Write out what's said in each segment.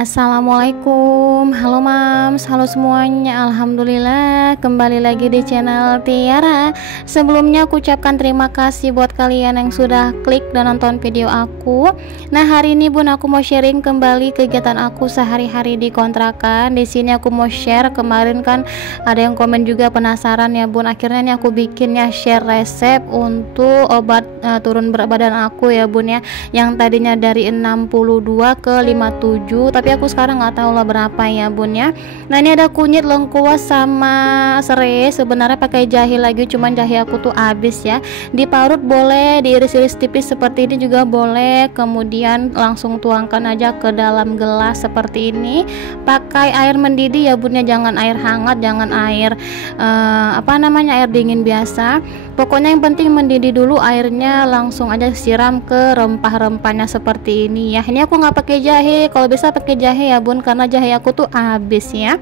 Assalamualaikum, halo mams, halo semuanya. Alhamdulillah kembali lagi di channel Tiara. Sebelumnya aku ucapkan terima kasih buat kalian yang sudah klik dan nonton video aku. Nah, hari ini bun aku mau sharing kembali kegiatan aku sehari-hari di kontrakan. Di sini aku mau share, kemarin kan ada yang komen juga penasaran ya bun. Akhirnya nih aku bikinnya share resep untuk obat turun berat badan aku ya bun ya. Yang tadinya dari 62 ke 57, tapi aku sekarang nggak tahu lah berapa ya bun ya. Nah, ini ada kunyit, lengkuas sama serai. Sebenarnya pakai jahe lagi, cuman jahe aku tuh habis ya. Diparut boleh, diiris-iris tipis seperti ini juga boleh. Kemudian langsung tuangkan aja ke dalam gelas seperti ini. Pakai air mendidih ya bun ya, jangan air hangat, jangan air air dingin biasa. Pokoknya yang penting mendidih dulu airnya, langsung aja siram ke rempah-rempahnya seperti ini ya. Ini aku nggak pakai jahe, kalau bisa pakai jahe ya bun, karena jahe aku tuh habis ya.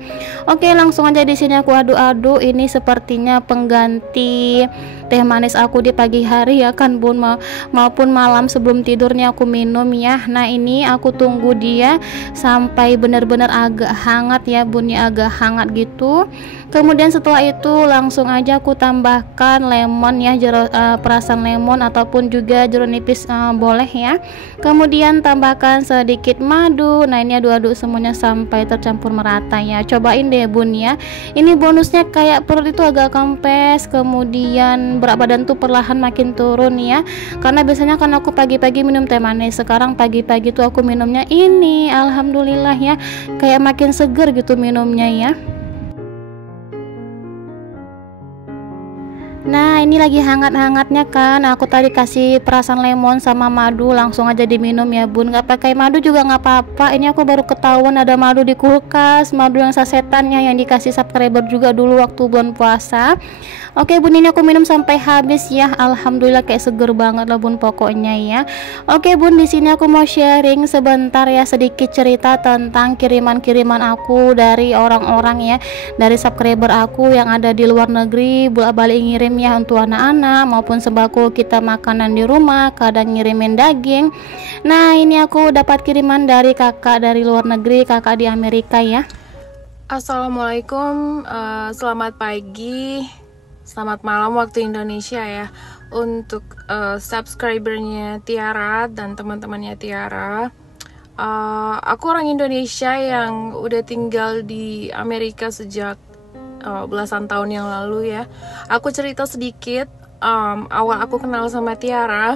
Oke, langsung aja di sini aku aduk-aduk. Ini sepertinya pengganti teh manis aku di pagi hari ya kan bun, maupun malam sebelum tidurnya aku minum ya. Nah, ini aku tunggu dia sampai benar-benar agak hangat ya bun ya, agak hangat gitu. Kemudian setelah itu langsung aja aku tambahkan lemon ya, perasan lemon ataupun juga jeruk nipis boleh ya. Kemudian tambahkan sedikit madu. Nah, ini aduk-aduk semuanya sampai tercampur merata ya. Cobain deh bun ya. Ini bonusnya kayak perut itu agak kempes, kemudian berat badan tuh perlahan makin turun ya. Karena biasanya kan aku pagi-pagi minum teh manis, sekarang pagi-pagi tuh aku minumnya ini. Alhamdulillah ya, kayak makin seger gitu minumnya ya. Nah, ini lagi hangat-hangatnya kan, aku tadi kasih perasan lemon sama madu, langsung aja diminum ya bun. Nggak pakai madu juga nggak apa-apa. Ini aku baru ketahuan ada madu di kulkas, madu yang sasetannya yang dikasih subscriber juga dulu waktu bulan puasa. Oke bun, ini aku minum sampai habis ya. Alhamdulillah kayak seger banget lah bun pokoknya ya. Oke bun, di sini aku mau sharing sebentar ya, sedikit cerita tentang kiriman-kiriman aku dari orang-orang ya, dari subscriber aku yang ada di luar negeri, bolak-balik ngirim ya untuk anak-anak maupun sembako kita makanan di rumah, kadang ngirimin daging. Nah, ini aku dapat kiriman dari kakak dari luar negeri, kakak di Amerika ya. Assalamualaikum, selamat pagi, selamat malam waktu Indonesia ya. Untuk subscribernya Tiara dan teman-temannya Tiara, aku orang Indonesia yang udah tinggal di Amerika sejak belasan tahun yang lalu ya. Aku cerita sedikit, awal aku kenal sama Tiara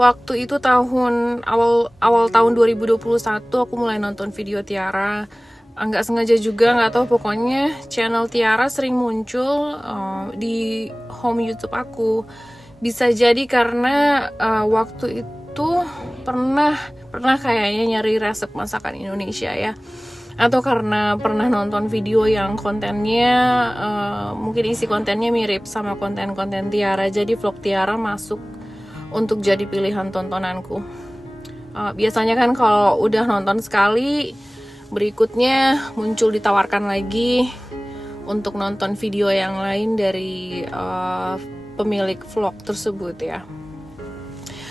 waktu itu awal tahun 2021 aku mulai nonton video Tiara. Nggak sengaja juga, nggak tahu, pokoknya channel Tiara sering muncul di home YouTube aku. Bisa jadi karena waktu itu pernah kayaknya nyari resep masakan Indonesia ya, atau karena pernah nonton video yang kontennya mungkin isi kontennya mirip sama konten-konten Tiara, jadi vlog Tiara masuk untuk jadi pilihan tontonanku. Biasanya kan kalau udah nonton sekali, berikutnya muncul ditawarkan lagi untuk nonton video yang lain dari pemilik vlog tersebut ya.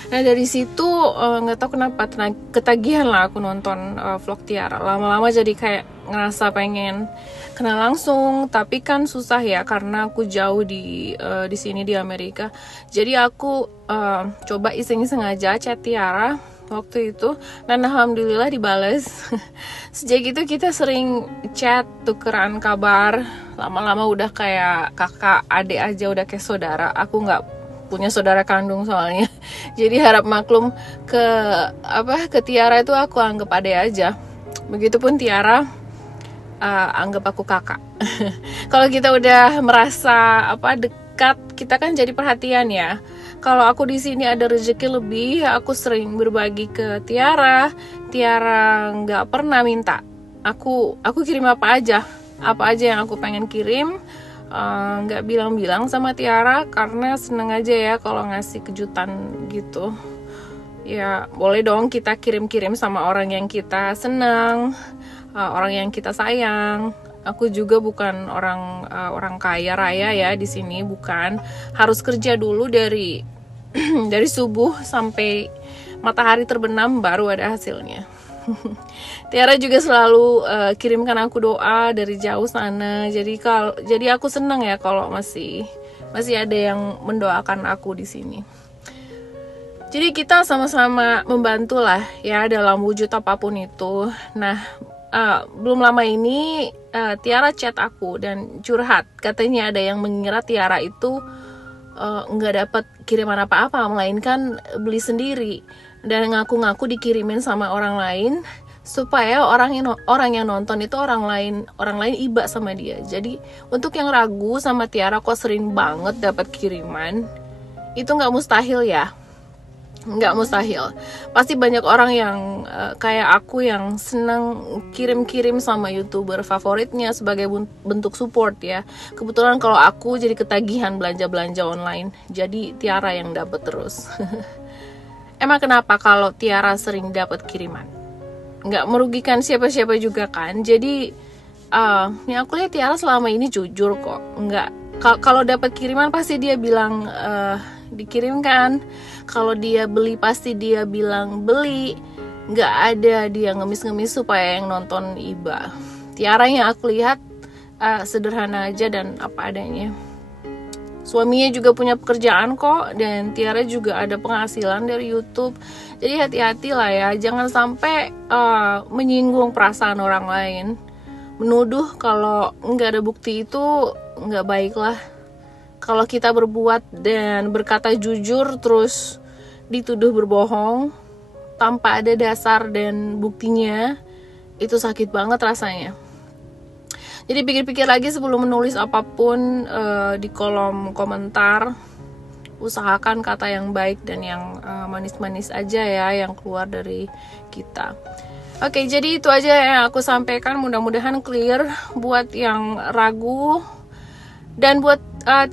Nah, dari situ nggak tahu kenapa ketagihan lah aku nonton vlog Tiara. Lama-lama jadi kayak ngerasa pengen kenal langsung, tapi kan susah ya karena aku jauh di sini di Amerika. Jadi aku coba iseng-iseng aja chat Tiara waktu itu, dan alhamdulillah dibales. Sejak itu kita sering chat, tukeran kabar. Lama-lama udah kayak kakak adik aja, udah kayak saudara. Aku nggak punya saudara kandung soalnya, jadi harap maklum ke Tiara itu aku anggap adek aja. Begitupun Tiara anggap aku kakak. Kalau kita udah merasa dekat, kita kan jadi perhatian ya. Kalau aku di sini ada rezeki lebih, aku sering berbagi ke Tiara. Tiara nggak pernah minta. Aku kirim apa aja yang aku pengen kirim. Nggak bilang-bilang sama Tiara karena seneng aja ya kalau ngasih kejutan gitu ya. Boleh dong kita kirim-kirim sama orang yang kita senang, orang yang kita sayang. Aku juga bukan orang kaya raya ya di sini, bukan. Harus kerja dulu dari dari subuh sampai matahari terbenam baru ada hasilnya. Tiara juga selalu kirimkan aku doa dari jauh sana. Jadi aku senang ya kalau masih ada yang mendoakan aku di sini. Jadi kita sama-sama membantu lah ya dalam wujud apapun itu. Nah, belum lama ini Tiara chat aku dan curhat. Katanya ada yang mengira Tiara itu nggak dapat kiriman apa-apa, melainkan beli sendiri dan ngaku-ngaku dikirimin sama orang lain supaya orang yang nonton itu orang lain iba sama dia. Jadi untuk yang ragu sama Tiara kok sering banget dapat kiriman, itu nggak mustahil ya. Nggak mustahil. Pasti banyak orang yang kayak aku yang senang kirim-kirim sama YouTuber favoritnya sebagai bentuk support ya. Kebetulan kalau aku jadi ketagihan belanja-belanja online, jadi Tiara yang dapat terus. Emang kenapa kalau Tiara sering dapat kiriman? Nggak merugikan siapa-siapa juga kan. Jadi yang aku lihat Tiara selama ini jujur kok. Nggak, kalau dapat kiriman pasti dia bilang dikirimkan. Kalau dia beli pasti dia bilang beli. Nggak ada dia ngemis-ngemis supaya yang nonton iba. Tiara yang aku lihat sederhana aja dan apa adanya. Suaminya juga punya pekerjaan kok, dan Tiara juga ada penghasilan dari YouTube. Jadi hati-hati lah ya, jangan sampai menyinggung perasaan orang lain. Menuduh kalau nggak ada bukti itu nggak baik lah. Kalau kita berbuat dan berkata jujur terus dituduh berbohong tanpa ada dasar dan buktinya, itu sakit banget rasanya. Jadi pikir-pikir lagi sebelum menulis apapun di kolom komentar. Usahakan kata yang baik dan yang manis-manis aja ya yang keluar dari kita. Oke, jadi itu aja yang aku sampaikan. Mudah-mudahan clear buat yang ragu. Dan buat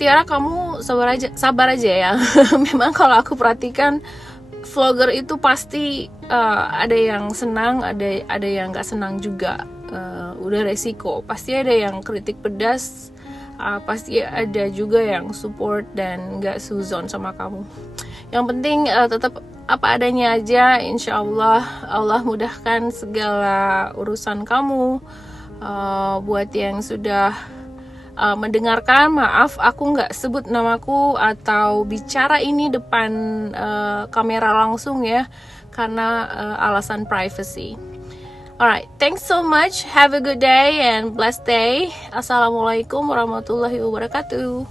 Tiara, kamu sabar aja ya. Memang kalau aku perhatikan vlogger itu pasti ada yang senang, ada yang nggak senang juga. Udah resiko. Pasti ada yang kritik pedas, pasti ada juga yang support dan nggak suzon sama kamu. Yang penting tetap apa adanya aja. Insya Allah Allah mudahkan segala urusan kamu. Buat yang sudah mendengarkan, maaf aku nggak sebut namaku atau bicara ini depan kamera langsung ya, karena alasan privacy. Alright, thanks so much. Have a good day and blessed day. Assalamualaikum warahmatullahi wabarakatuh.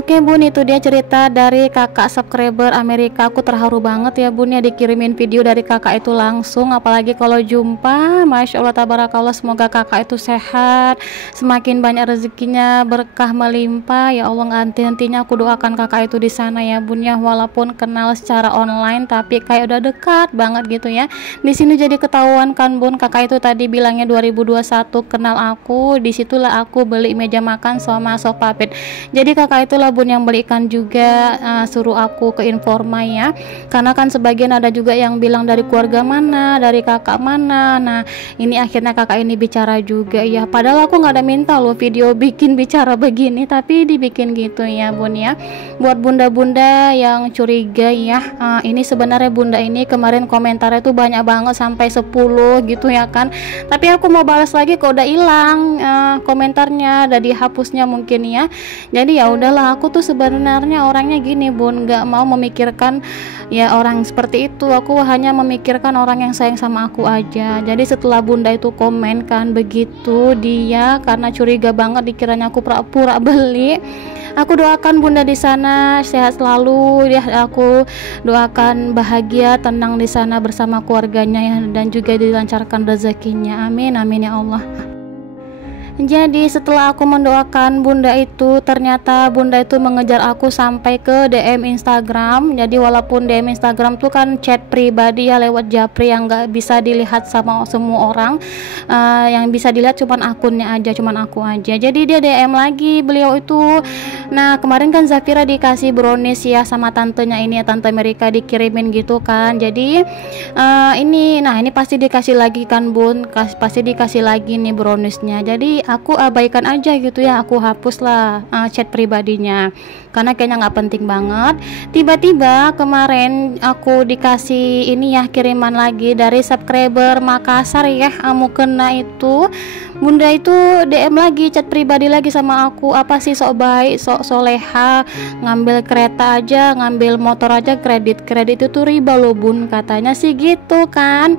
Oke bun, itu dia cerita dari kakak subscriber Amerika. Aku terharu banget ya bun ya, dikirimin video dari kakak itu langsung. Apalagi kalau jumpa, Masya Allah tabarakallah. Semoga kakak itu sehat, semakin banyak rezekinya, berkah melimpah ya Allah. Nanti-nantinya aku doakan kakak itu di sana ya bun ya. Walaupun kenal secara online, tapi kayak udah dekat banget gitu ya. Di sini jadi ketahuan kan bun, kakak itu tadi bilangnya 2021 kenal aku. Disitulah aku beli meja makan sama sofa bed. Jadi kakak itulah bun yang belikan juga, suruh aku ke Informa ya, karena kan sebagian ada juga yang bilang dari keluarga mana, dari kakak mana. Nah ini akhirnya kakak ini bicara juga ya, padahal aku nggak ada minta loh video bikin bicara begini, tapi dibikin gitu ya bun ya. Buat bunda-bunda yang curiga ya, ini sebenarnya bunda ini kemarin komentarnya tuh banyak banget sampai 10 gitu ya kan, tapi aku mau balas lagi kok udah hilang komentarnya, udah dihapusnya mungkin ya. Jadi ya udahlah, aku tuh sebenarnya orangnya gini bun, nggak mau memikirkan ya orang seperti itu. Aku hanya memikirkan orang yang sayang sama aku aja. Jadi setelah bunda itu komen kan begitu, dia karena curiga banget dikiranya aku pura-pura beli. Aku doakan bunda di sana sehat selalu ya, aku doakan bahagia tenang di sana bersama keluarganya ya, dan juga dilancarkan rezekinya, amin amin ya Allah. Jadi setelah aku mendoakan bunda itu, ternyata bunda itu mengejar aku sampai ke DM Instagram. Jadi walaupun DM Instagram tuh kan chat pribadi ya, lewat japri yang nggak bisa dilihat sama semua orang, yang bisa dilihat cuman akunnya aja, cuman aku aja. Jadi dia DM lagi beliau itu. Nah kemarin kan Zafira dikasih brownies ya sama tantenya ini ya, tante Amerika dikirimin gitu kan. Jadi ini pasti dikasih lagi kan bun, pasti dikasih lagi nih browniesnya. Jadi aku abaikan aja gitu ya, aku hapus lah chat pribadinya karena kayaknya nggak penting banget. Tiba-tiba kemarin aku dikasih ini ya, kiriman lagi dari subscriber Makassar ya, Mukena itu. Bunda itu DM lagi, chat pribadi lagi sama aku, apa sih sok baik, sok soleha, ngambil kereta aja, ngambil motor aja kredit itu tuh riba loh bun, katanya sih gitu kan.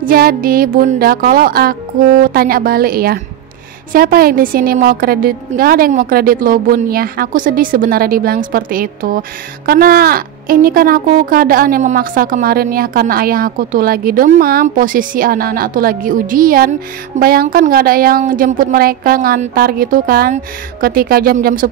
Jadi bunda, kalau aku tanya balik ya, siapa yang di sini mau kredit? Nggak ada yang mau kredit loh bun ya. Aku sedih sebenarnya dibilang seperti itu, karena ini kan aku keadaan yang memaksa kemarin ya, karena ayah aku tuh lagi demam, posisi anak-anak tuh lagi ujian. Bayangkan nggak ada yang jemput mereka, ngantar gitu kan, ketika jam-jam 10,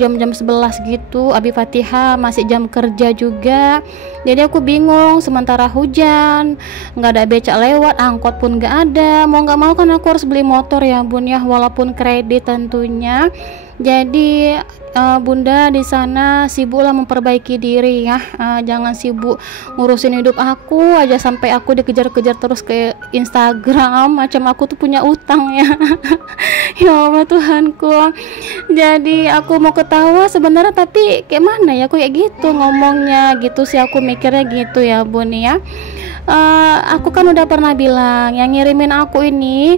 jam-jam 11 gitu. Abi Fatihah masih jam kerja juga, jadi aku bingung. Sementara hujan, nggak ada becak lewat, angkot pun nggak ada. Mau nggak mau kan aku harus beli motor ya bun ya, walaupun kredit tentunya. Jadi bunda di sana sibuklah memperbaiki diri ya, jangan sibuk ngurusin hidup aku aja sampai aku dikejar-kejar terus ke Instagram, macam aku tuh punya utang ya. Ya Allah Tuhanku. Jadi aku mau ketawa sebenarnya, tapi kayak mana ya, aku kayak gitu ngomongnya gitu sih, aku mikirnya gitu ya bun ya. Aku kan udah pernah bilang yang ngirimin aku ini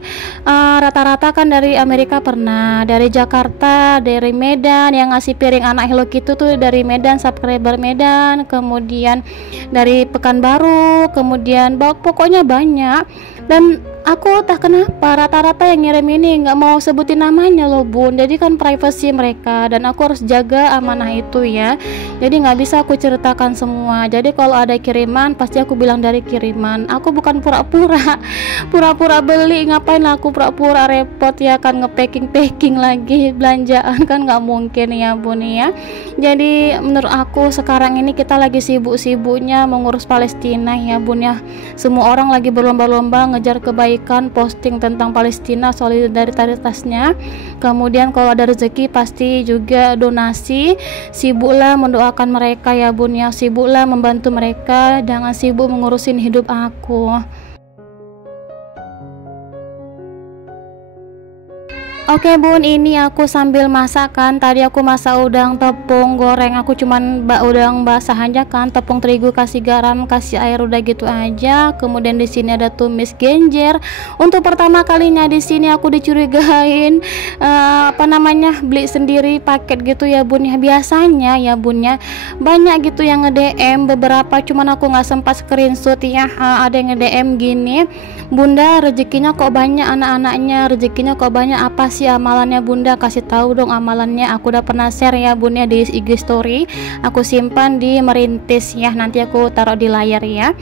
rata-rata kan dari Amerika pernah, dari Jakarta, dari Medan. Yang ngasih piring anak Hello Kitty tuh dari Medan, subscriber Medan, kemudian dari Pekanbaru, kemudian pokoknya banyak. Dan aku tak kenapa rata-rata yang ngirim ini nggak mau sebutin namanya loh bun, jadi kan privasi mereka dan aku harus jaga amanah itu ya. Jadi nggak bisa aku ceritakan semua. Jadi kalau ada kiriman pasti aku bilang dari kiriman. Aku bukan pura-pura beli, ngapain aku pura-pura repot ya kan, nge-packing lagi belanjaan kan nggak mungkin ya bun ya. Jadi menurut aku sekarang ini kita lagi sibuk-sibuknya mengurus Palestina ya bun ya. Semua orang lagi berlomba-lomba ngejar kebaikan, posting tentang Palestina, solidaritasnya. Kemudian kalau ada rezeki pasti juga donasi. Sibuklah mendoakan mereka ya bun ya, sibuklah membantu mereka, jangan sibuk mengurusin hidup aku. Oke bun, ini aku sambil masak kan. Tadi aku masak udang tepung goreng, aku cuman udang basah aja kan, tepung terigu kasih garam, kasih air, udah gitu aja. Kemudian di sini ada tumis genjer. Untuk pertama kalinya di sini aku dicurigain beli sendiri paket gitu ya bun ya. Biasanya ya bun ya banyak gitu yang nge-DM, beberapa cuman aku nggak sempat screenshot ya. Ada yang nge-DM gini, bunda rezekinya kok banyak, anak-anaknya rezekinya kok banyak, apa sih amalannya bunda, kasih tahu dong amalannya. Aku udah pernah share ya bun ya di IG story, aku simpan di Merintis ya, nanti aku taruh di layar ya.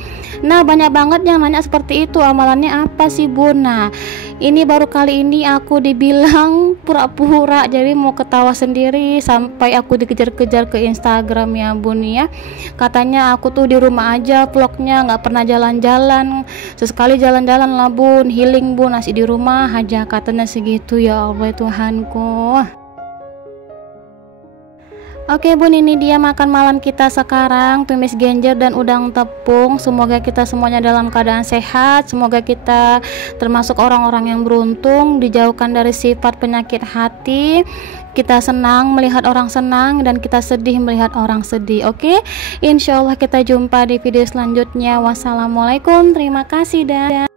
Nah banyak banget yang nanya seperti itu, amalannya apa sih bun. Nah ini baru kali ini aku dibilang pura-pura, jadi mau ketawa sendiri sampai aku dikejar-kejar ke Instagram ya bun ya. Katanya aku tuh di rumah aja vlognya, nggak pernah jalan-jalan, sesekali jalan-jalan lah bun, healing bun, masih di rumah aja, katanya segitu. Ya Allah Tuhanku. Oke bun, ini dia makan malam kita sekarang, tumis genjer dan udang tepung. Semoga kita semuanya dalam keadaan sehat, semoga kita termasuk orang-orang yang beruntung, dijauhkan dari sifat penyakit hati. Kita senang melihat orang senang dan kita sedih melihat orang sedih. Oke, insya Allah kita jumpa di video selanjutnya. Wassalamualaikum, terima kasih dan